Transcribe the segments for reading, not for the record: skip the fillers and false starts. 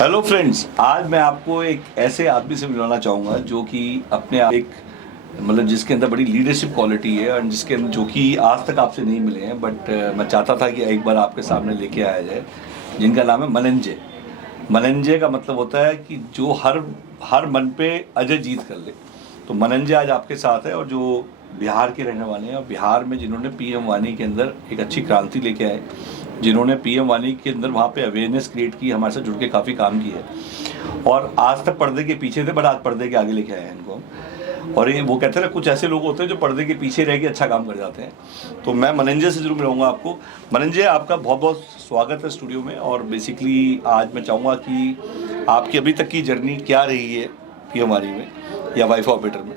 Hello friends, आज मैं आपको एक ऐसे आदमी से मिलाना चाहूँगा जो कि अपने आप एक मतलब जिसके अंदर बड़ी लीडरशिप क्वालिटी है और जिसके अंदर जो कि आज तक आपसे नहीं मिले हैं, बट मैं चाहता था कि एक बार आपके सामने लेके आया जाए, जिनका नाम है मनंजय। मनंजय का मतलब होता है कि जो हर मन पे अजय जीत कर ले। तो मनंजय आज आपके साथ है और जो बिहार के रहने वाले हैं और बिहार में जिन्होंने पीएम वाणी के अंदर एक अच्छी क्रांति लेके आए, जिन्होंने पीएम वाणी के अंदर वहाँ पे अवेयरनेस क्रिएट की, हमारे साथ जुड़ के काफ़ी काम किया है और आज तक पर्दे के पीछे थे बट आज पर्दे के आगे लेके आए हैं इनको। और ये वो कहते हैं कुछ ऐसे लोग होते हैं जो पर्दे के पीछे रह के अच्छा काम कर जाते हैं। तो मैं मनंजय से जरूर मिलाऊंगा आपको। मनंजय, आपका बहुत बहुत स्वागत है स्टूडियो में। और बेसिकली आज मैं चाहूँगा कि आपकी अभी तक की जर्नी क्या रही है पीएम वाणी में या वाईफाई ऑपरेटर में,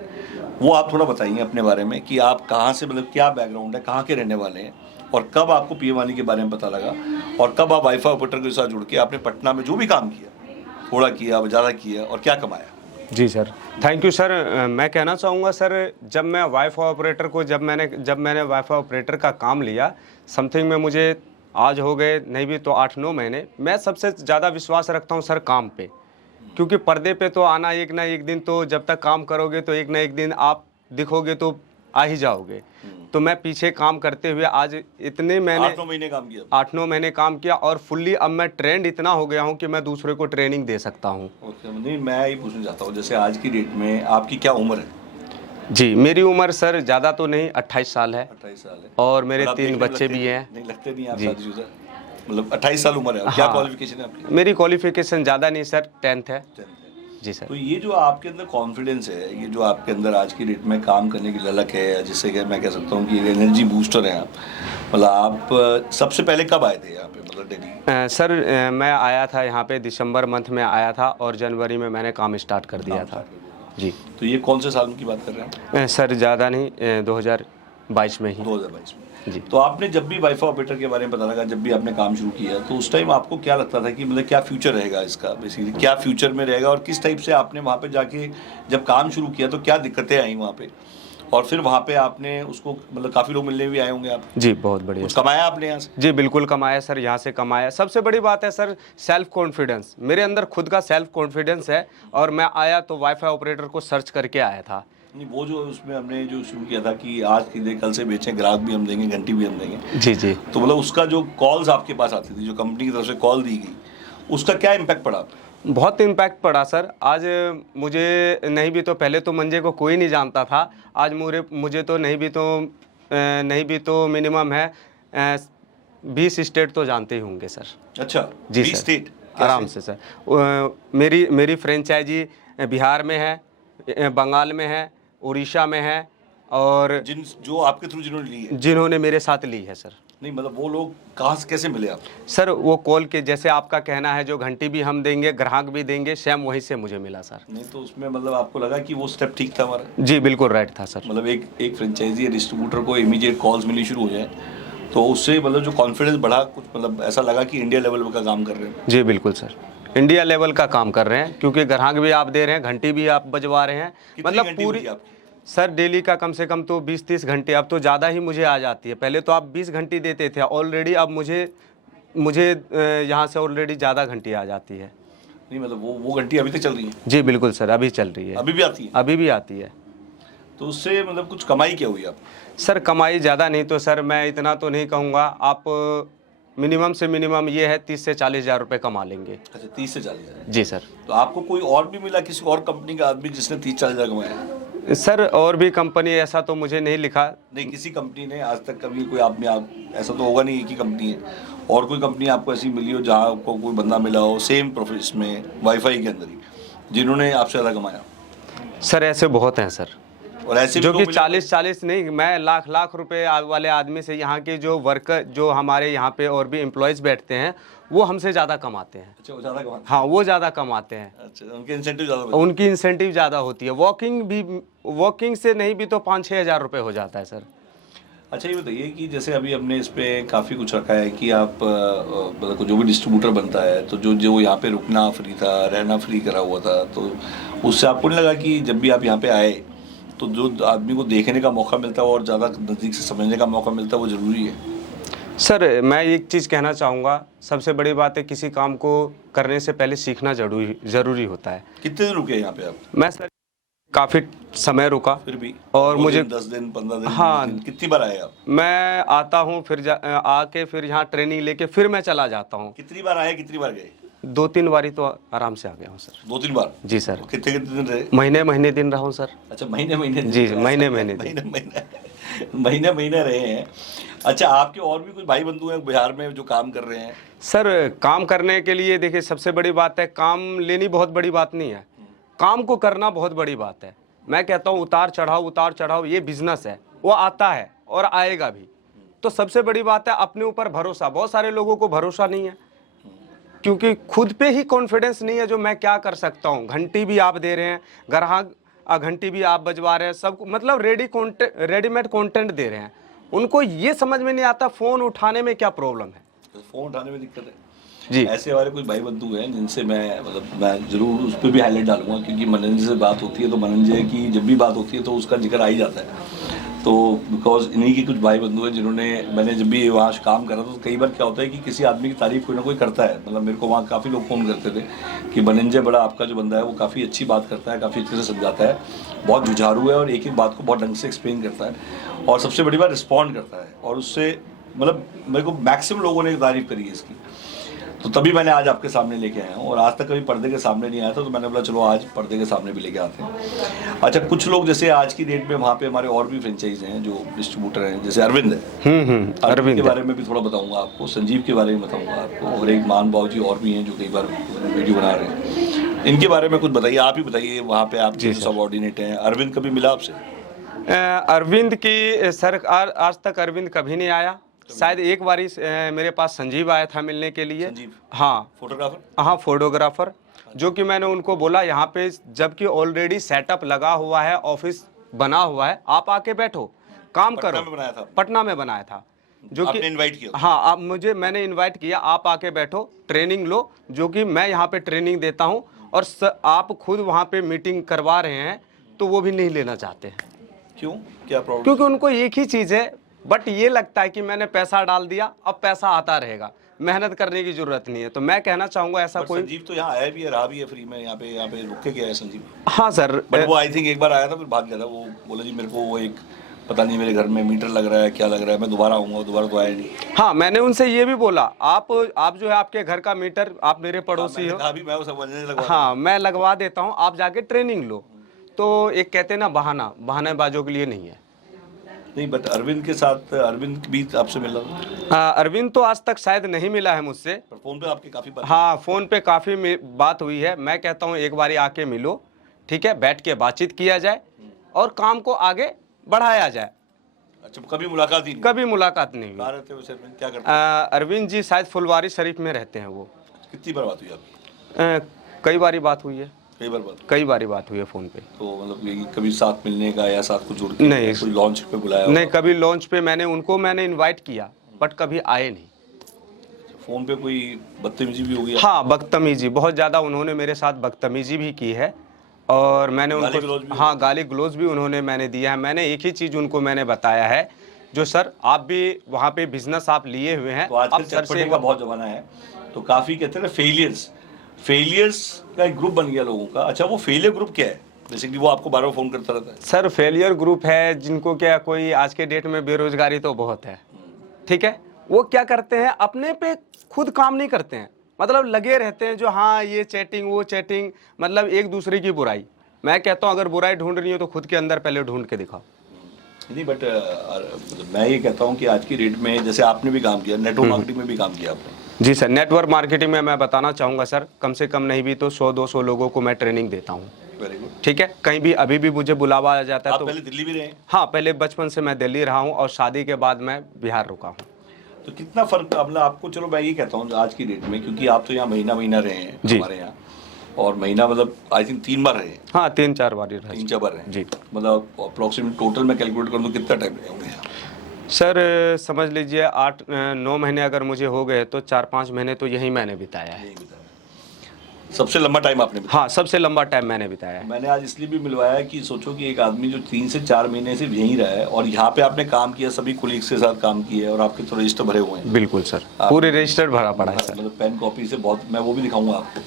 वो आप थोड़ा बताइए अपने बारे में कि आप कहाँ से, मतलब क्या बैकग्राउंड है, कहाँ के रहने वाले हैं और कब आपको पीएम वाणी के बारे में पता लगा और कब आप वाईफाई ऑपरेटर के साथ जुड़ के आपने पटना में जो भी काम किया, थोड़ा किया, ज़्यादा किया और क्या कमाया। जी सर, थैंक यू सर। मैं कहना चाहूँगा सर, जब मैं वाईफाई ऑपरेटर को जब मैंने वाईफाई ऑपरेटर का काम लिया, समथिंग में मुझे आज हो गए नहीं भी तो 8-9 महीने। मैं सबसे ज़्यादा विश्वास रखता हूँ सर काम पे, क्योंकि पर्दे पे तो आना एक ना एक दिन, तो जब तक काम करोगे तो एक ना एक दिन आप दिखोगे तो आ ही जाओगे। तो मैं पीछे काम करते हुए आज इतने मैंने 8-9 महीने काम किया। 8-9 महीने काम किया और फुल्ली अब मैं ट्रेंड इतना हो गया हूँ कि मैं दूसरे को ट्रेनिंग दे सकता हूँ। ओके, नहीं मैं ये पूछना चाहता हूँ, जैसे आज की डेट में आपकी क्या उम्र है? जी, मेरी उम्र सर ज़्यादा तो नहीं, 28 साल है 28 साल है और मेरे आप 3 बच्चे भी हैं। नहीं लगते नहीं आप जी। शादीशुदा, मतलब 28 साल उम्र है। और क्या हाँ। क्वालिफिकेशन है आपकी? मेरी क्वालिफिकेशन ज़्यादा नहीं सर, 10th है। 10th है। जी सर। तो ये जो आपके अंदर कॉन्फिडेंस है, ये जो आपके अंदर आज की डेट में काम करने की ललक है, जिससे कि मैं कह सकता हूँ कि एनर्जी बूस्टर है आप, मतलब आप सबसे पहले कब आए थे यहाँ पे, मतलब दिल्ली? सर मैं आया था यहाँ पे दिसंबर मंथ में आया था और जनवरी में मैंने काम स्टार्ट कर दिया था। जी। तो ये कौन से साल की बात कर रहे हैं? सर ज़्यादा नहीं, 2022 में ही। 2022 में। जी। तो आपने जब भी वाईफाई ऑपरेटर के बारे में पता लगा, जब भी आपने काम शुरू किया, तो उस टाइम आपको क्या लगता था कि मतलब क्या फ्यूचर रहेगा इसका, बेसिकली क्या फ्यूचर में रहेगा और किस टाइप से आपने वहाँ पे जाके जब काम शुरू किया तो क्या दिक्कतें आई वहाँ पे, और फिर वहाँ पे आपने उसको, मतलब काफ़ी लोग मिलने भी आए होंगे आप? जी, बहुत बढ़िया। कुछ कमाया आपने यहाँ से? जी बिल्कुल कमाया सर, यहाँ से कमाया। सबसे बड़ी बात है सर सेल्फ कॉन्फिडेंस, मेरे अंदर खुद का सेल्फ कॉन्फिडेंस है और मैं आया तो वाईफाई ऑपरेटर को सर्च करके आया था। नहीं, वो जो उसमें हमने जो शुरू किया था कि आज खरीदे कल से बेचें, ग्राहक भी हम देंगे, घंटी भी हम देंगे। जी जी। तो मतलब उसका जो कॉल्स आपके पास आती थी, जो कंपनी की तरफ से कॉल दी गई, उसका क्या इम्पैक्ट पड़ा आप पे? बहुत इम्पैक्ट पड़ा सर। आज मुझे नहीं भी तो पहले तो मंजे को कोई नहीं जानता था, आज मुझे तो नहीं भी तो मिनिमम है 20 स्टेट तो जानते ही होंगे सर। अच्छा, जी 20 सर, स्टेट? आराम से सर। मेरी फ्रेंचाइजी बिहार में है, बंगाल में है, उड़ीसा में है और जो आपके थ्रू जिन्होंने ली है? जिन्होंने मेरे साथ ली है सर। नहीं, मतलब वो लोग कहाँ से कैसे मिले आप? सर वो कॉल के, जैसे आपका कहना है जो घंटी भी हम देंगे, ग्राहक भी देंगे, सेम वहीं से मुझे मिला सर। नहीं तो उसमें मतलब आपको लगा कि वो स्टेप ठीक था हमारा? जी बिल्कुल राइट था सर। मतलब एक फ्रेंचाइजी या डिस्ट्रीब्यूटर को इमीडिएट कॉल्स मिलनी शुरू हो जाए तो उससे मतलब जो कॉन्फिडेंस बढ़ा, कुछ मतलब ऐसा लगा कि इंडिया लेवल का काम कर रहे हैं? जी बिल्कुल सर, इंडिया लेवल का काम कर रहे हैं, क्योंकि ग्राहक भी आप दे रहे हैं, घंटी भी आप बजवा रहे हैं। मतलब पूरी सर डेली का कम से कम तो 20-30 घंटे, अब तो ज़्यादा ही मुझे आ जाती है। पहले तो आप 20 घंटी देते थे ऑलरेडी, अब मुझे यहाँ से ऑलरेडी ज़्यादा घंटी आ जाती है। नहीं, मतलब वो घंटी अभी तक चल रही है? जी बिल्कुल सर, अभी चल रही है। अभी भी आती है? अभी भी आती है। तो उससे मतलब कुछ कमाई क्या हुई आप? सर कमाई ज़्यादा नहीं तो सर मैं इतना तो नहीं कहूँगा, आप मिनिमम से मिनिमम ये है 30 से 40 हज़ार रुपये कमा लेंगे। अच्छा, 30 से 40 हज़ार? जी सर। तो आपको कोई और भी मिला, किसी और कंपनी का आदमी जिसने 30-40 हज़ार कमाया? सर और भी कंपनी, ऐसा तो मुझे नहीं लिखा। नहीं, किसी कंपनी ने आज तक कभी कोई आदमी, आप ऐसा तो होगा नहीं एक ही कंपनी है, और कोई कंपनी आपको ऐसी मिली हो जहाँ आपको कोई बंदा मिला हो सेम प्रोफेशन में वाईफाई के अंदर ही, जिन्होंने आपसे ज़्यादा कमाया? सर ऐसे बहुत हैं सर, और ऐसे जो कि 40 नहीं, मैं लाख रुपए वाले आदमी से, यहाँ के जो वर्कर जो हमारे यहाँ पे और भी एम्प्लॉयज़ बैठते हैं वो हमसे ज़्यादा कमाते हैं। अच्छा, वो ज़्यादा कमाते हैं? हाँ, वो ज़्यादा कमाते हैं। अच्छा, उनके इंसेंटिव ज़्यादा होते हैं? उनकी इंसेंटिव ज़्यादा होती है। वॉकिंग से नहीं भी तो 5-6 हज़ार रुपये हो जाता है सर। अच्छा, ये बताइए कि जैसे अभी हमने इस पे काफ़ी कुछ रखा है कि आप मतलब जो भी डिस्ट्रीब्यूटर बनता है तो जो यहाँ पे रुकना फ्री था, रहना फ्री करा हुआ था, तो उससे आपको नहीं लगा कि जब भी आप यहाँ पे आए तो जो आदमी को देखने का मौका मिलता है और ज़्यादा नज़दीक से समझने का मौका मिलता है वो ज़रूरी है? सर मैं एक चीज़ कहना चाहूँगा, सबसे बड़ी बात है किसी काम को करने से पहले सीखना ज़रूरी होता है। कितने दिन रुके यहाँ पे आप? मैं सर काफ़ी समय रुका, फिर भी और 2 मुझे दिन, 10 दिन, 15 दिन, हाँ 20 दिन, कितनी बार आए आप? मैं आता हूँ, फिर आके फिर यहाँ ट्रेनिंग लेके फिर मैं चला जाता हूँ। कितनी बार आए, कितनी बार गए? 2-3 बारी तो आराम से आ गया हूँ सर। 2-3 बार? जी सर। तो कितने कितने दिन रहे? महीने दिन रहा हूँ सर। अच्छा, महीने जी महीने दिन। महीने रहे हैं। अच्छा, आपके और भी कुछ भाई बंधु हैं बिहार में जो काम कर रहे हैं? सर काम करने के लिए देखिए सबसे बड़ी बात है, काम लेनी बहुत बड़ी बात नहीं है, काम को करना बहुत बड़ी बात है। मैं कहता हूँ उतार चढ़ाव ये बिजनेस है, वो आता है और आएगा भी। तो सबसे बड़ी बात है अपने ऊपर भरोसा। बहुत सारे लोगों को भरोसा नहीं है, क्योंकि खुद पे ही कॉन्फिडेंस नहीं है जो मैं क्या कर सकता हूँ। घंटी भी आप दे रहे हैं, ग्राहक घंटी भी आप बजवा रहे हैं, सब मतलब रेडीमेड कंटेंट दे रहे हैं। उनको ये समझ में नहीं आता फ़ोन उठाने में क्या प्रॉब्लम है। फ़ोन उठाने में दिक्कत है जी। ऐसे हमारे कुछ भाई बंधु हैं जिनसे मैं ज़रूर उस पर भी हाईलाइट डालूंगा, क्योंकि मनोरंजन से बात होती है तो मनोरंजन की जब भी बात होती है तो उसका जिक्र आ ही जाता है। तो बिकॉज इन्हीं के कुछ भाई बंधु हैं जिन्होंने, मैंने जब भी वहाँ काम करा तो कई बार क्या होता है कि किसी आदमी की तारीफ कोई ना कोई करता है। मतलब मेरे को वहाँ काफ़ी लोग फ़ोन करते थे कि मनंजय बड़ा आपका जो बंदा है वो काफ़ी अच्छी बात करता है, काफ़ी अच्छे से समझाता है, बहुत जुझारू है और एक एक बात को बहुत ढंग से एक्सप्लेन करता है, और सबसे बड़ी बात रिस्पॉन्ड करता है। और उससे मतलब मेरे को मैक्सिमम लोगों ने तारीफ करी है इसकी। तो तभी मैंने आज आपके सामने लेके आया हूँ, और आज तक कभी पर्दे के सामने नहीं आया था, तो मैंने बोला चलो आज पर्दे के सामने भी लेके आते हैं। अच्छा, कुछ लोग जैसे आज की डेट में वहाँ पे हमारे और भी फ्रेंचाइज हैं जो डिस्ट्रीब्यूटर हैं, जैसे अरविंद है। अरविंद के बारे में भी थोड़ा बताऊंगा आपको, संजीव के बारे में बताऊंगा आपको, और एक मान बाबू जी और भी हैं जो कई बार वीडियो बना रहे हैं। इनके बारे में कुछ बताइए, आप ही बताइए। वहाँ पे आप जो सबऑर्डिनेट हैं, अरविंद कभी मिला आपसे? अरविंद की सर आज तक अरविंद कभी नहीं आया। शायद एक बारी मेरे पास संजीव आया था मिलने के लिए। संजीव? हाँ फोटोग्राफर? हाँ फोटोग्राफर, जो कि मैंने उनको बोला यहाँ पे जबकि ऑलरेडी सेटअप लगा हुआ है, ऑफिस बना हुआ है, आप आके बैठो काम करो। में बनाया था? पटना में बनाया था, जो कि इनवाइट किया? हाँ मैंने इनवाइट किया, आप आके बैठो ट्रेनिंग लो, जो कि मैं यहाँ पे ट्रेनिंग देता हूँ, और आप खुद वहाँ पे मीटिंग करवा रहे हैं तो वो भी नहीं लेना चाहते हैं। क्यों, क्या प्रॉब्लम? क्योंकि उनको एक ही चीज़ है, बट ये लगता है कि मैंने पैसा डाल दिया अब पैसा आता रहेगा, मेहनत करने की जरूरत नहीं है। तो मैं कहना चाहूँगा ऐसा कोई। संजीव तो यहाँ आया भी है, रहा भी है फ्री में, यहाँ पे रुक के गया है संजीव। हाँ सर, बट वो आई थिंक एक बार आया था फिर भाग गया था। वो बोला जी मेरे को वो एक पता नहीं मेरे घर में मीटर लग रहा है, क्या लग रहा है, मैं दोबारा आऊँगा। दोबारा तो आया नहीं। हाँ मैंने उनसे ये भी बोला, आप जो है आपके घर का मीटर, आप मेरे पड़ोसी हो। मैं वो समझने लगा। हाँ मैं लगवा देता हूँ, आप जाके ट्रेनिंग लो। तो एक कहते हैं ना बहानेबाजों के लिए नहीं है। नहीं, बट अरविंद के साथ, अरविंद भी आपसे मिला? अरविंद तो आज तक शायद नहीं मिला है मुझसे, पर फोन पे आपकी काफ़ी बात? हाँ फ़ोन पे काफ़ी बात हुई है। मैं कहता हूँ एक बारी आके मिलो, ठीक है, बैठ के बातचीत किया जाए और काम को आगे बढ़ाया जाए। अच्छा, कभी मुलाकात ही नहीं? कभी मुलाकात नहीं हुई। कहाँ रहते हो सर, क्या करते हैं? अरविंद जी शायद फुलवारी शरीफ में रहते हैं वो। कितनी बार बात हुई आपकी? कई बारी बात हुई है। कई बार बात हुई है फ़ोन पे। तो मतलब ये कभी साथ मिलने का या साथ कुछ जुड़ के नहीं, कोई लॉन्च पे बुलाया? नहीं, कभी लॉन्च पे मैंने इनवाइट किया बट कभी आए नहीं। फ़ोन पे कोई बदतमीजी भी हो गई? हाँ बदतमीजी बहुत ज़्यादा, उन्होंने मेरे साथ बदतमीजी भी की है, और मैंने उनको हाँ गाली गलौज भी उन्होंने मैंने दिया है। मैंने एक ही चीज़ उनको मैंने बताया है, जो सर आप भी वहाँ पे बिजनेस आप लिए हुए हैं, तो आजकल चटपटे का बहुत ज़माना है, तो काफ़ी कहते हैं ना फेलियर्स का एक ग्रुप बन गया लोगों का। अच्छा, वो फेलियर ग्रुप क्या है? बेसिकली वो आपको बार बार फ़ोन करता रहता है? सर फेलियर ग्रुप है जिनको क्या, कोई आज के डेट में बेरोजगारी तो बहुत है, ठीक है, वो क्या करते हैं अपने पे खुद काम नहीं करते हैं, मतलब लगे रहते हैं जो हाँ ये चैटिंग वो चैटिंग, मतलब एक दूसरे की बुराई। मैं कहता हूँ अगर बुराई ढूंढ रही हो तो खुद के अंदर पहले ढूंढ के दिखाओ। नहीं, बट मैं ये कहता हूँ कि आज की डेट में जैसे आपने भी काम किया, नेटवर्क मार्केटिंग में भी काम किया आपने। जी सर, नेटवर्क मार्केटिंग में मैं बताना चाहूँगा सर, कम से कम नहीं भी तो 100-200 लोगों को मैं ट्रेनिंग देता हूँ। Very good. ठीक है, कहीं भी अभी भी मुझे बुलावा आ जाता है। आप तो पहले दिल्ली भी रहे? हाँ, पहले बचपन से मैं दिल्ली रहा हूँ और शादी के बाद मैं बिहार रुका हूँ। तो कितना फर्क मतलब आपको, चलो मैं ये कहता हूँ आज की डेट में, क्योंकि आप तो यहाँ महीना रहे हैं हमारे यहाँ, और महीना मतलब आई थिंक 3 बार रहे हैं। हाँ 3-4 बार रहे। 3-4 बार रहे जी। मतलब अप्रोक्सीमेट टोटल मैं कैलकुलेट कर दूँ कितना टाइम रहे होंगे यहाँ? सर समझ लीजिए 8-9 महीने अगर मुझे हो गए तो 4-5 महीने तो यही मैंने बिताया है। सबसे लंबा टाइम आपने बिताया। हाँ, सबसे लंबा टाइम मैंने बिताया है। मैंने आज इसलिए भी मिलवाया कि सोचो कि एक आदमी जो 3 से 4 महीने से यहीं रहा है और यहाँ पे आपने काम किया, सभी कोलीग्स के साथ काम किया है और आपके तो रजिस्टर भरे हुए हैं। बिल्कुल सर, पूरे रजिस्टर भरा पड़ा है सर। मतलब पेन कॉपी से बहुत, मैं वो भी दिखाऊंगा आपको,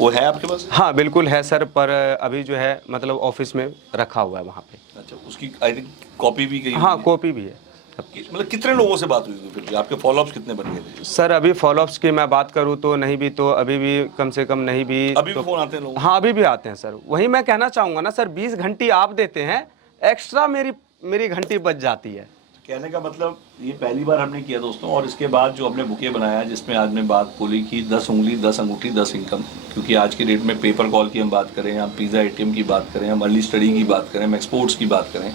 वो है आपके पास? हाँ बिल्कुल है सर, पर अभी जो है मतलब ऑफिस में रखा हुआ है वहाँ पे। अच्छा, उसकी आई थिंक कॉपी भी गई हाँ, हुई है। कॉपी भी है। मतलब कितने लोगों से बात हुई थी फिर भी? आपके फॉलोअप्स कितने बन गए थे? सर अभी फॉलोअप्स की मैं बात करूँ तो नहीं भी तो अभी भी कम से कम नहीं भी अभी तो, भी फोन आते हैं लोगों? हाँ अभी भी आते हैं सर। वही मैं कहना चाहूँगा ना सर, 20 घंटी आप देते हैं, एक्स्ट्रा मेरी घंटी बच जाती है। कहने का मतलब ये पहली बार हमने किया दोस्तों, और इसके बाद जो हमने बुके बनाया जिसमें आज ने बात बोली कि 10 उंगली 10 अंगूठी 10 इनकम, क्योंकि आज के डेट में पेपर कॉल की हम बात करें, हम पिज़्ज़ा ATM की बात करें, हम अर्ली स्टडी की बात करें, हम एक्सपोर्ट्स की बात करें,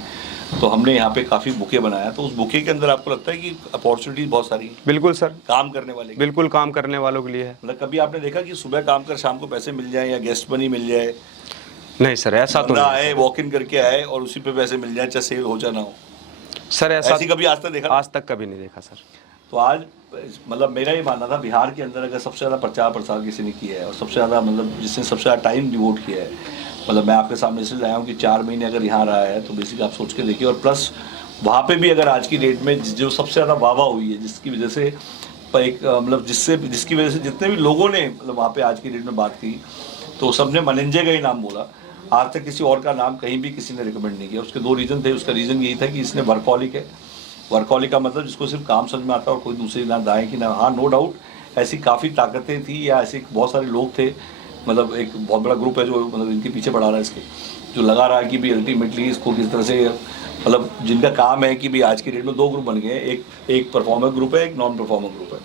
तो हमने यहाँ पे काफ़ी बुके बनाया। तो उस बुके के अंदर आपको लगता है कि अपॉर्चुनिटीज बहुत सारी है बिल्कुल सर, काम करने वाले की? बिल्कुल काम करने वालों के लिए है। मतलब कभी आपने देखा कि सुबह काम कर शाम को पैसे मिल जाए या गेस्ट बनी मिल जाए? नहीं सर, ऐसा तो बंदा नहीं आए, वॉक इन करके आए और उसी पे पैसे मिल जाए, चाहे सेल हो चाहे ना हो? सर, ऐसा ऐसी कभी आज तक देखा? आज तक कभी नहीं देखा सर। तो आज मतलब मेरा ये मानना था, बिहार के अंदर अगर सबसे ज़्यादा प्रचार प्रसार किसी ने किया है और सबसे ज़्यादा मतलब जिसने सबसे ज़्यादा टाइम डिवोट किया है, मतलब मैं आपके सामने इसलिए लाया हूँ कि 4 महीने अगर यहाँ रहा है तो बेसिक आप सोच के देखिए। और प्लस वहाँ पे भी अगर आज की डेट में जो सबसे ज़्यादा वाहवाह हुई है, जिसकी वजह से एक मतलब जिसकी वजह से जितने भी लोगों ने मतलब वहाँ पे आज की डेट में बात की, तो सबने मनंजय का ही नाम बोला। आज तक किसी और का नाम कहीं भी किसी ने रिकमेंड नहीं किया। उसके 2 रीज़न थे। उसका रीज़न यही था कि इसने वर्कहॉलिक है। वर्कहॉलिक का मतलब जिसको सिर्फ काम समझ में आता है और कोई दूसरी ना दाएं कि ना। हाँ, नो डाउट ऐसी काफ़ी ताकतें थी या ऐसे बहुत सारे लोग थे, मतलब एक बहुत बड़ा ग्रुप है जो मतलब इनके पीछे बढ़ा रहा है, इसके जो लगा रहा है कि भी अल्टीमेटली इसको किस तरह से मतलब जिनका काम है कि भी आज की डेट में 2 ग्रुप बन गए हैं। एक परफॉर्मर ग्रुप है, एक नॉन परफॉर्मर ग्रुप है।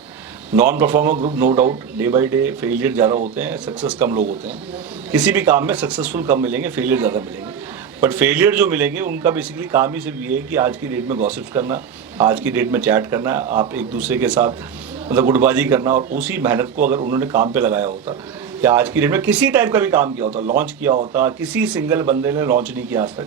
Non performer group no doubt day by day failure ज़्यादा होते हैं, सक्सेस कम लोग होते हैं। किसी भी काम में सक्सेसफुल कम मिलेंगे, फेलियर ज़्यादा मिलेंगे। बट फेलियर जो मिलेंगे उनका बेसिकली काम ही सिर्फ ये है कि आज की डेट में गॉसिप्स करना, आज की डेट में चैट करना, आप एक दूसरे के साथ मतलब गुटबाजी करना। और उसी मेहनत को अगर उन्होंने काम पे लगाया होता या आज की डेट में किसी टाइप का भी काम किया होता, लॉन्च किया होता, किसी सिंगल बंदे ने लॉन्च नहीं किया आज तक,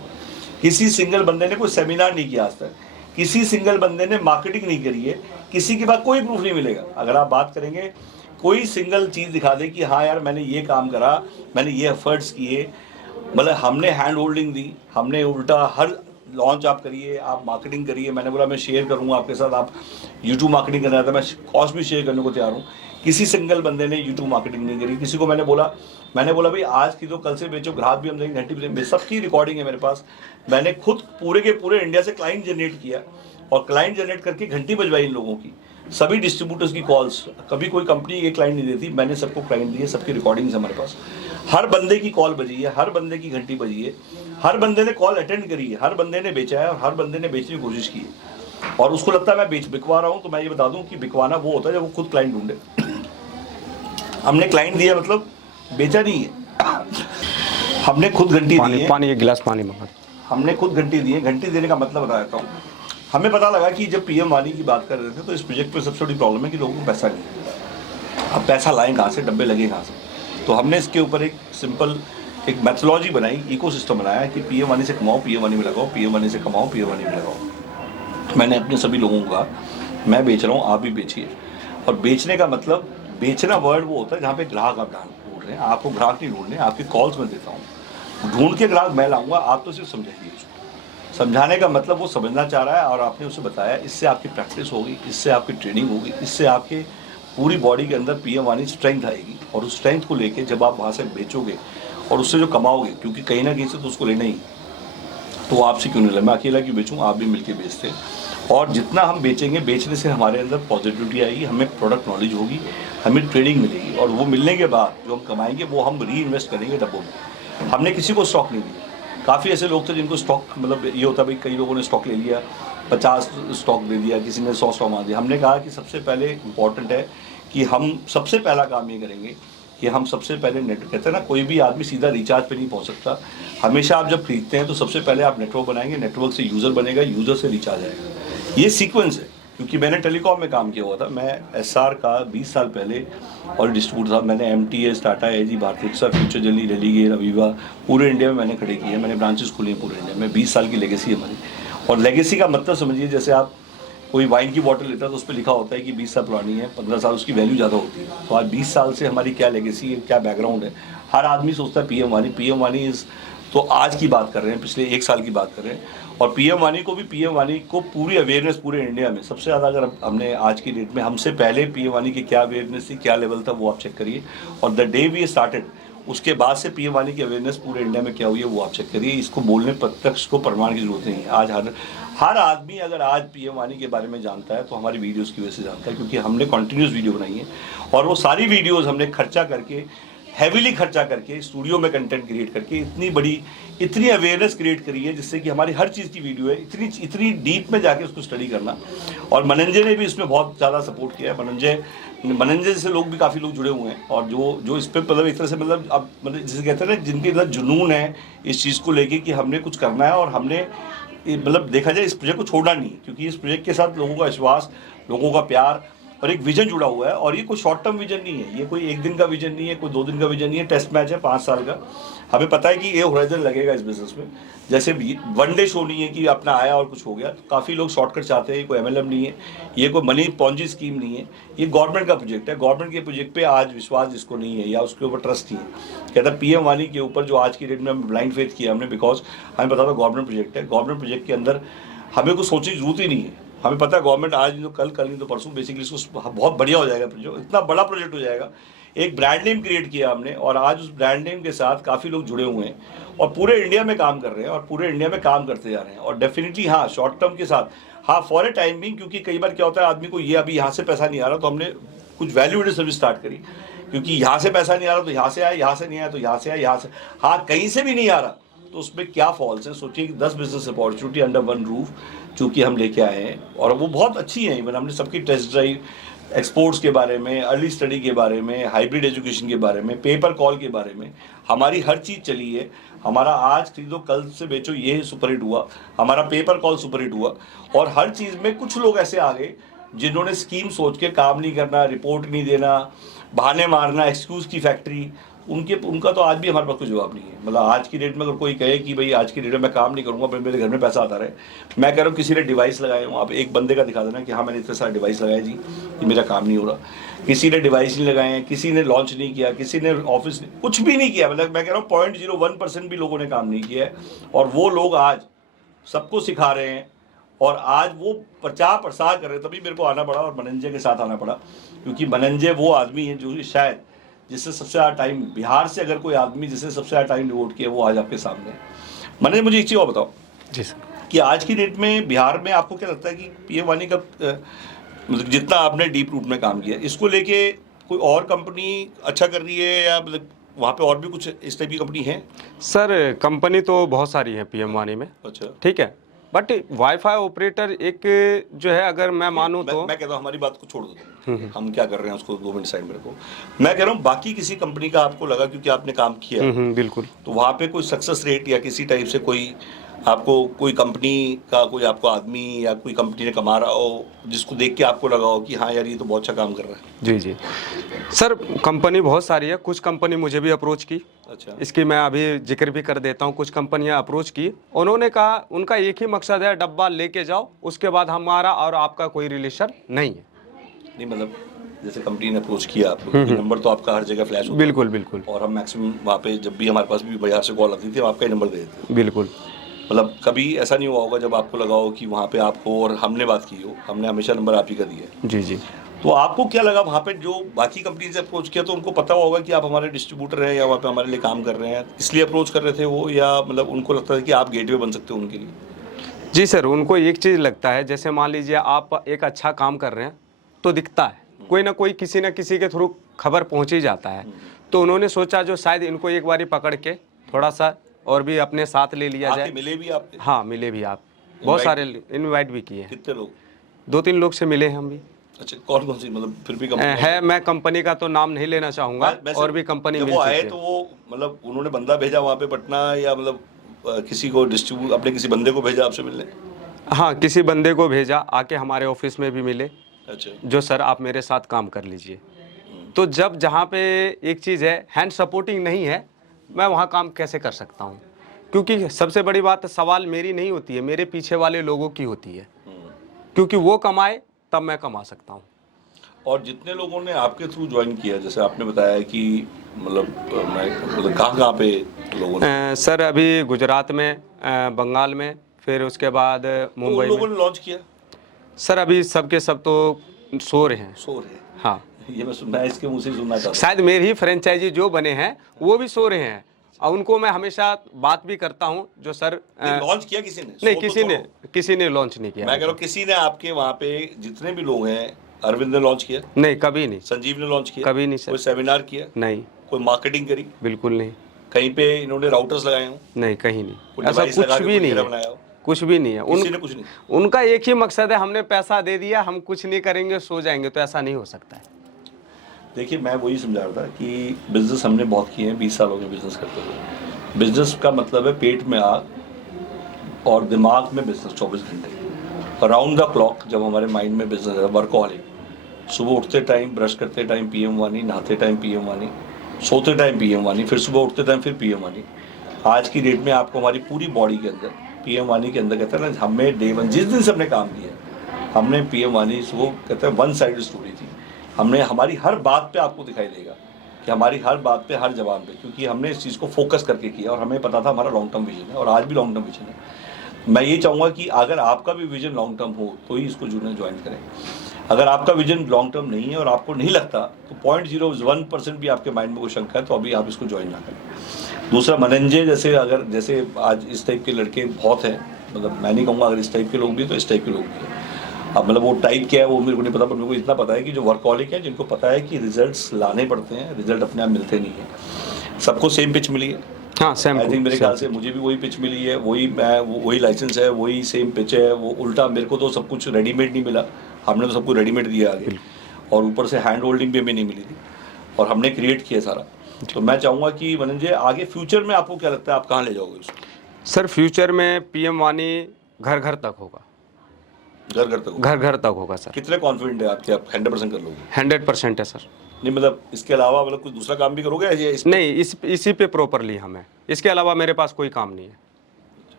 किसी सिंगल बंदे ने कोई सेमिनार नहीं किया आज तक, किसी सिंगल बंदे ने मार्केटिंग नहीं करी है, किसी के पास कोई प्रूफ नहीं मिलेगा। अगर आप बात करेंगे कोई सिंगल चीज़ दिखा दे कि हाँ यार मैंने ये काम करा, मैंने ये एफर्ट्स किए, मतलब हमने हैंड होल्डिंग दी, हमने उल्टा हर लॉन्च आप करिए, आप मार्केटिंग करिए। मैंने बोला मैं शेयर करूँगा आपके साथ, आप यूट्यूब मार्केटिंग करना था, मैं कॉस्ट भी शेयर करने को तैयार हूँ। किसी सिंगल बंदे ने यूट्यूब मार्केटिंग नहीं करी। किसी को मैंने बोला भाई आज की तो कल से बेचो, ग्राहक भी हम देंगे, घंटी भी देंगे, सबकी रिकॉर्डिंग है मेरे पास। मैंने खुद पूरे के पूरे इंडिया से क्लाइंट जनरेट किया और क्लाइंट जनरेट करके घंटी बजवाई इन लोगों की, सभी डिस्ट्रीब्यूटर्स की कॉल्स। कभी कोई कंपनी ये क्लाइंट नहीं देती, मैंने सबको क्लाइंट दिए, सबकी रिकॉर्डिंग्स है हमारे पास। हर बंदे की कॉल बजी है, हर बंदे की घंटी बजी है, हर बंदे ने कॉल अटेंड करी है, हर बंदे ने बेचा है और हर बंदे ने बेचने की कोशिश की है। और उसको लगता है मैं बिकवा रहा हूँ। तो मैं ये बता दूँ कि बिकवाना वो होता है जब वो खुद क्लाइंट ढूंढे। हमने क्लाइंट दिया मतलब बेचा नहीं है। हमने खुद घंटी दी है। पानी एक गिलास पानी मंगा। हमने खुद घंटी दी है। घंटी देने का मतलब बता देता हूँ। हमें पता लगा कि जब PM वानी की बात कर रहे थे तो इस प्रोजेक्ट पे सबसे बड़ी प्रॉब्लम है कि लोगों को पैसा नहीं है। अब पैसा लाएं कहाँ से, डब्बे लगे कहाँ से? तो हमने इसके ऊपर एक सिंपल एक मैथोलॉजी बनाई, इकोसिस्टम बनाया कि PM वानी से कमाओ, PM वानी में लगाओ, PM वानी से कमाओ, PM वानी में लगाओ। मैंने अपने सभी लोगों को कहा मैं बेच रहा हूँ, आप भी बेचिए। और बेचने का मतलब, बेचना वर्ड वो होता है जहाँ पे ग्राहक आप ढूंढ रहे हैं। आपको ग्राहक नहीं ढूंढने, आपकी कॉल्स में देता हूँ, ढूंढ के ग्राहक मैं लाऊंगा, आप तो सिर्फ समझाइए उसको। समझाने का मतलब वो समझना चाह रहा है और आपने उसे बताया। इससे आपकी प्रैक्टिस होगी, इससे आपकी ट्रेनिंग होगी, इससे आपके पूरी बॉडी के अंदर PM वाली स्ट्रेंथ आएगी। और उस स्ट्रेंथ को लेके जब आप वहाँ से बेचोगे और उससे जो कमाओगे, क्योंकि कहीं ना कहीं से तो उसको लेना ही, तो आपसे क्यों नहीं ले, मैं अकेला क्यों बेचूँ, आप भी मिलके बेचते हैं। और जितना हम बेचेंगे, बेचने से हमारे अंदर पॉजिटिविटी आएगी, हमें प्रोडक्ट नॉलेज होगी, हमें ट्रेनिंग मिलेगी। और वो मिलने के बाद जो हम कमाएंगे वो हम री इन्वेस्ट करेंगे डब्बों में। हमने किसी को स्टॉक नहीं दिया। काफ़ी ऐसे लोग थे जिनको स्टॉक मतलब ये होता भाई, कई लोगों ने स्टॉक ले लिया, 50 स्टॉक दे दिया, किसी ने 100 स्टॉक मार दिया। हमने कहा कि सबसे पहले इम्पॉर्टेंट है कि हम सबसे पहला काम ये करेंगे कि हम सबसे पहले नेटवर्क, कहते हैं ना कोई भी आदमी सीधा रिचार्ज पे नहीं पहुंच सकता। हमेशा आप जब खरीदते हैं तो सबसे पहले आप नेटवर्क बनाएंगे, नेटवर्क से यूज़र बनेगा, यूज़र से रिचार्ज आएगा। ये सीक्वेंस है। क्योंकि मैंने टेलीकॉम में काम किया हुआ था, मैं SR का 20 साल पहले और डिस्ट्रीब्यूटर था। मैंने MTS, Tata AG, Bharti AXA, future journey, Religare, Aviva पूरे इंडिया में मैंने खड़े किए। मैंने ब्रांचेस खोली हैं पूरे इंडिया में। 20 साल की लेगेसी है हमारी। और लेगेसी का मतलब समझिए, जैसे आप कोई वाइन की बॉटल लेता है तो उस पर लिखा होता है कि 20 साल पुरानी है, 15 साल, उसकी वैल्यू ज़्यादा होती है। तो आज 20 साल से हमारी क्या लेगेसी है, क्या बैकग्राउंड है, हर आदमी सोचता है पीएम वानी इज़, तो आज की बात कर रहे हैं, पिछले 1 साल की बात कर रहे हैं। और पीएम वानी को पूरी अवेयरनेस पूरे इंडिया में सबसे ज़्यादा, अगर हमने आज की डेट में, हमसे पहले पीएम वानी की क्या अवेयरनेस थी, क्या लेवल था, वो आप चेक करिए। और द डे वी स्टार्टेड, उसके बाद से पीएम वानी की अवेयरनेस पूरे इंडिया में क्या हुई है वो आप चेक करिए। इसको बोलने प्रत्यक्ष को प्रमाण की जरूरत नहीं है। आज हर आदमी अगर आज पीएम वानी के बारे में जानता है तो हमारी वीडियोस की वजह से जानता है, क्योंकि हमने कंटिन्यूस वीडियो बनाई है और वो सारी वीडियोस हमने खर्चा करके, हैवीली खर्चा करके, स्टूडियो में कंटेंट क्रिएट करके इतनी अवेयरनेस क्रिएट करी है, जिससे कि हमारी हर चीज़ की वीडियो है। इतनी डीप में जाके उसको स्टडी करना। और मनंजय ने भी इसमें बहुत ज़्यादा सपोर्ट किया है। मनंजय जैसे लोग भी काफ़ी लोग जुड़े हुए हैं और जो इस पर मतलब एक तरह से मतलब अब मतलब जिसे कहते हैं ना, जिनके अंदर जुनून है इस चीज़ को लेके कि हमने कुछ करना है और हमने मतलब देखा जाए इस प्रोजेक्ट को छोड़ना नहीं, क्योंकि इस प्रोजेक्ट के साथ लोगों का विश्वास, लोगों का प्यार और एक विजन जुड़ा हुआ है। और ये कोई शॉर्ट टर्म विजन नहीं है, ये कोई 1 दिन का विजन नहीं है, कोई 2 दिन का विजन नहीं है। टेस्ट मैच है 5 साल का। हमें पता है कि ये होराइजन लगेगा इस बिजनेस में। जैसे वनडे शो नहीं है कि अपना आया और कुछ हो गया। तो काफ़ी लोग शॉर्टकट चाहते हैं। ये कोई MLM नहीं है, ये कोई मनी पॉन्जी स्कीम नहीं है, ये गवर्नमेंट का प्रोजेक्ट है। गवर्नमेंट के प्रोजेक्ट पे आज विश्वास जिसको नहीं है या उसके ऊपर ट्रस्ट नहीं है, कहता है पीएम वानी के ऊपर जो आज की डेट में हम ब्लाइंड फेथ किया हमने, बिकॉज हमें पता था गवर्नमेंट प्रोजेक्ट है। गवर्नमेंट प्रोजेक्ट के अंदर हमें कुछ सोचने की जरूरत ही नहीं है। हमें पता है गवर्नमेंट आज नहीं तो कल नहीं तो परसों बेसिकली इसको बहुत बढ़िया हो जाएगा प्रोजेक्ट, इतना बड़ा प्रोजेक्ट हो जाएगा। एक ब्रांड नेम क्रिएट किया हमने और आज उस ब्रांड नेम के साथ काफ़ी लोग जुड़े हुए हैं और पूरे इंडिया में काम कर रहे हैं और पूरे इंडिया में काम करते जा रहे हैं। और डेफिनेटली हाँ, शॉर्ट टर्म के साथ, हाँ फॉर ए टाइम भी, क्योंकि कई बार क्या होता है आदमी को ये अभी यहाँ से पैसा नहीं आ रहा तो हमने कुछ वैल्यू एडेड सर्विस स्टार्ट करी, क्योंकि यहाँ से पैसा नहीं आ रहा तो यहाँ से आया, यहाँ से नहीं आया तो यहाँ से आया, यहाँ से, हाँ कहीं से भी नहीं आ रहा तो उसमें क्या फॉल्स है। सोचिए कि 10 business opportunity under one roof चूँकि हम लेके आए हैं और वो बहुत अच्छी हैं। इवन हमने सबकी टेस्ट ड्राइव, एक्सपोर्ट्स के बारे में, अर्ली स्टडी के बारे में, हाइब्रिड एजुकेशन के बारे में, पेपर कॉल के बारे में, हमारी हर चीज़ चली है। हमारा आज खरीदो कल से बेचो ये सुपरहिट हुआ, हमारा पेपर कॉल सुपरहिट हुआ। और हर चीज़ में कुछ लोग ऐसे आ गए जिन्होंने स्कीम सोच के काम नहीं करना, रिपोर्ट नहीं देना, बहाने मारना, एक्सक्यूज़ की फैक्ट्री, उनका तो आज भी हमारे पास कोई जवाब नहीं है। मतलब आज की डेट में अगर कोई कहे कि भाई आज की डेट में मैं काम नहीं करूँगा, मेरे घर में पैसा आता रहे, मैं कह रहा हूँ किसी ने डिवाइस लगाए हो, आप एक बंदे का दिखा देना कि हाँ मैंने इतने सारे डिवाइस लगाए जी, ये मेरा काम नहीं हो रहा। किसी ने डिवाइस नहीं लगाए हैं, किसी ने लॉन्च नहीं किया, किसी ने ऑफिस कुछ भी नहीं किया। मतलब मैं कह रहा हूँ 0.01% भी लोगों ने काम नहीं किया है और वो लोग आज सबको सिखा रहे हैं और आज वो प्रचार प्रसार कर रहे हैं। तभी मेरे को आना पड़ा और मनंजय के साथ आना पड़ा, क्योंकि मनंजय वो आदमी है जो शायद जिससे सबसे ज़्यादा टाइम, बिहार से अगर कोई आदमी जिससे सबसे ज़्यादा टाइम डिवोट किया वो आज आपके सामने है। मनंजय मुझे एक चीज़ और बताओ जी सर, कि आज की डेट में बिहार में आपको क्या लगता है कि पीएम वानी का मतलब जितना आपने डीप रूट में काम किया, इसको लेके कोई और कंपनी अच्छा कर रही है या मतलब वहाँ पे और भी कुछ इस टाइप की कंपनी है? सर कंपनी तो बहुत सारी है पीएम वानी में। अच्छा, ठीक है, बट वाईफाई ऑपरेटर एक जो है, अगर मैं मानूं तो मैं कहता हूँ हमारी बात को छोड़ दो, हम क्या कर रहे हैं उसको 2 मिनट साइड में रखो। मैं कह रहा हूँ बाकी किसी कंपनी का आपको लगा, क्योंकि आपने काम किया, बिल्कुल, तो वहाँ पे कोई सक्सेस रेट या किसी टाइप से कोई आपको कोई कंपनी का कोई आपको आदमी या कोई कंपनी ने कमा रहा हो जिसको देख के आपको लगा हो कि हाँ यार ये तो बहुत अच्छा काम कर रहा है? जी जी सर, कंपनी बहुत सारी है। कुछ कंपनी मुझे भी अप्रोच की, अच्छा, इसकी मैं अभी जिक्र भी कर देता हूँ। कुछ कंपनियां अप्रोच की, उन्होंने कहा उनका एक ही मकसद है, डब्बा लेके जाओ, उसके बाद हमारा और आपका कोई रिलेशन नहीं है। नहीं मतलब जैसे कंपनी ने अप्रोच किया आपको, नंबर तो आपका हर जगह फ्लैश होता है। बिल्कुल बिल्कुल, और हम मैक्सिमम वहाँ पे जब भी हमारे पास भी बाजार से कॉल आती थी हम आपका ही नंबर दे देते थे। बिल्कुल, मतलब कभी ऐसा नहीं हुआ होगा जब आपको लगा हो कि वहाँ पे आपको और हमने बात की हो, हमने हमेशा नंबर आप ही का दिया? जी जी। तो आपको क्या लगा वहाँ पे जो बाकी कंपनी से अप्रोच किया, तो उनको पता होगा कि आप हमारे डिस्ट्रीब्यूटर हैं या वहाँ पे हमारे लिए काम कर रहे हैं, इसलिए अप्रोच कर रहे थे वो, या मतलब उनको लगता था कि आप गेटवे बन सकते हो उनके लिए? जी सर, उनको एक चीज़ लगता है, जैसे मान लीजिए आप एक अच्छा काम कर रहे हैं तो दिखता है, कोई ना कोई किसी न किसी के थ्रू खबर पहुँच ही जाता है। तो उन्होंने सोचा जो शायद इनको एक बारी पकड़ के थोड़ा सा और भी अपने साथ ले लिया जाए। मिले भी आप? हाँ मिले भी आप, बहुत सारे इनवाइट भी किए हैं। कितने लोग? 2-3 लोग से मिले हैं हम भी। अच्छा, कौन कौन सी, मतलब फिर भी कंपनी है, मैं कंपनी का तो नाम नहीं लेना चाहूँगा, और भी कंपनी जब वो आए तो वो मतलब उन्होंने बंदा भेजा वहाँ पे पटना, या मतलब किसी को डिस्ट्रीब्यूट अपने किसी बंदे को भेजा आपसे मिलने? हाँ, किसी बंदे को भेजा, आके हमारे ऑफिस में भी मिले। अच्छा, जो सर आप मेरे साथ काम कर लीजिए। तो जब जहाँ पे एक चीज़ है, हैंड सपोर्टिंग नहीं है, मैं वहाँ काम कैसे कर सकता हूँ? क्योंकि सबसे बड़ी बात सवाल मेरी नहीं होती है, मेरे पीछे वाले लोगों की होती है। क्योंकि वो कमाए तब मैं कमा सकता हूँ। और जितने लोगों ने आपके थ्रू ज्वाइन किया, जैसे आपने बताया कि मतलब कहाँ पे लोगों ने? सर अभी गुजरात में, बंगाल में, फिर उसके बाद तो उन मुंबई लोगों में। ने लॉन्च किया? सर अभी सब के सब तो सो रहे हैं। सो रहे? हाँ, ये मैं इसके मुंह से ही सुनना चाहता शायद मेरे ही फ्रेंचाइजी जो बने हैं वो भी सो रहे हैं, और उनको मैं हमेशा बात भी करता हूँ जो सर हूँ। लॉन्च किया किसी ने? नहीं, सो तो छोड़ो। किसी ने लॉन्च नहीं किया। मैं कह रहा हूँ किसी ने आपके वहाँ पे जितने भी लोग हैं, अरविंद ने लॉन्च किया? नहीं, कभी नहीं, संजीव ने लॉन्च किया? कभी नहीं सर। कोई सेमिनार किया? नहीं, कोई मार्केटिंग करी? बिल्कुल नहीं, कहीं पे इन्होंने राउटर्स लगाए हों? नहीं, कहीं नहीं, कोई ऐसा device लगा कुछ के भी कोई नहीं घेरा है, बनाया हो? कुछ भी नहीं है। किसी ने कुछ नहीं? उनका एक ही मकसद है, हमने पैसा दे दिया, हम कुछ नहीं करेंगे, सो जाएंगे, तो ऐसा नहीं हो सकता है। देखिए, मैं वही समझा रहा था कि बिजनेस हमने बहुत किए हैं, 20 साल हो गए बिजनेस करते हुए। बिजनेस का मतलब है पेट में आग और दिमाग में बिजनेस 24 घंटे अराउंड द क्लॉक। जब हमारे माइंड में बिजनेस है, वर्कहॉलिक, सुबह उठते टाइम, ब्रश करते टाइम PM वानी, नहाते टाइम PM वानी, सोते टाइम PM वानी, फिर सुबह उठते टाइम फिर PM वानी। आज की डेट में आपको हमारी पूरी बॉडी के अंदर PM वानी के अंदर कहते हैं ना, हमें डे वन जिस दिन से हमने काम किया, हमने PM वानी सुबह कहते हैं वन साइड स्टोरी थी। हमने हमारी हर बात पे आपको दिखाई देगा कि हमारी हर बात पे, हर जवान पे, क्योंकि हमने इस चीज़ को फोकस करके किया और हमें पता था हमारा लॉन्ग टर्म विजन है, और आज भी लॉन्ग टर्म विजन है। मैं ये चाहूँगा कि अगर आपका भी विजन लॉन्ग टर्म हो तो ही इसको जुड़ने ज्वाइन करें। अगर आपका विजन लॉन्ग टर्म नहीं है और आपको नहीं लगता तो 0.01% भी आपके माइंड में कोई शंका है तो अभी आप इसको ज्वाइन ना करें। दूसरा, मनंजय जैसे आज इस टाइप के लड़के बहुत हैं, मतलब मैं नहीं कहूँगा अगर इस टाइप के लोग भी तो इस टाइप के लोग भी हैं। अब मतलब वो टाइप क्या है वो मेरे को नहीं पता, पर मेरे को इतना पता है कि जो वर्कहॉलिक है, जिनको पता है कि रिजल्ट्स लाने पड़ते हैं, रिजल्ट अपने आप मिलते नहीं है। सबको सेम पिच मिली है। हाँ, सेम। आई थिंक मेरे ख्याल से मुझे भी वही पिच मिली है, वही लाइसेंस है, वही सेम पिच है। वो उल्टा मेरे को तो सब कुछ रेडीमेड नहीं मिला, हमने तो सब कुछ रेडीमेड दिया आगे, और ऊपर से हैंड होल्डिंग भी हमें नहीं मिली थी, और हमने क्रिएट किया सारा। तो मैं चाहूँगा कि मनंजय आगे फ्यूचर में आपको क्या लगता है, आप कहाँ ले जाओगे उसको? सर फ्यूचर में PM वानी घर घर तक होगा। घर घर तक? घर घर तक होगा सर। कितने कॉन्फिडेंट है आपके, आप 100% कर लोगे? 100% है सर। नहीं मतलब इसके अलावा मतलब कुछ दूसरा काम भी करोगे या नहीं, इसी पे प्रॉपरली हमें, इसके अलावा मेरे पास कोई काम नहीं है।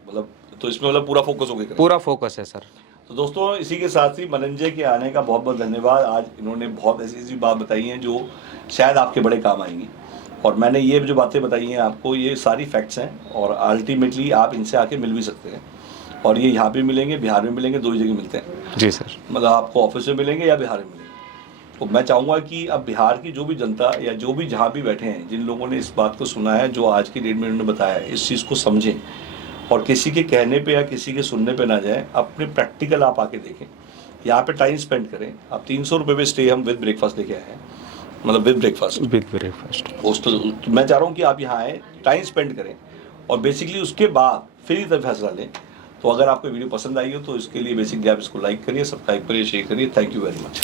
मतलब तो इसमें मतलब पूरा फोकस हो गया? पूरा फोकस है सर। तो दोस्तों, इसी के साथ ही मनंजय के आने का बहुत बहुत धन्यवाद। आज इन्होंने बहुत ऐसी ऐसी बात बताई हैं जो शायद आपके बड़े काम आएंगी, और मैंने ये जो बातें बताई हैं आपको, ये सारी फैक्ट्स हैं, और अल्टीमेटली आप इनसे आके मिल भी सकते हैं, और ये यहाँ पे मिलेंगे, बिहार में मिलेंगे, दो ही जगह मिलते हैं। जी सर। मतलब आपको ऑफिस में मिलेंगे या बिहार में मिलेंगे। तो मैं चाहूँगा कि अब बिहार की जो भी जनता या जो भी जहाँ भी बैठे हैं, जिन लोगों ने इस बात को सुना है, जो आज की डेट में उन्होंने बताया है, इस चीज़ को समझें और किसी के कहने पे या किसी के सुनने पे ना जाएं, अपने प्रैक्टिकल आप आके देखें, यहाँ पे टाइम स्पेंड करें। आप 300 रुपये में स्टे हम विद ब्रेकफास्ट लेके आए हैं, मतलब विद ब्रेकफास्ट। तो मैं चाह रहा हूँ कि आप यहाँ आए, टाइम स्पेंड करें, और बेसिकली उसके बाद फिर ही तब फैसला लें। तो अगर आपको वीडियो पसंद आई हो तो इसके लिए बेसिक आप इसको लाइक करिए, सब्सक्राइब करिए, शेयर करिए। Thank you very much.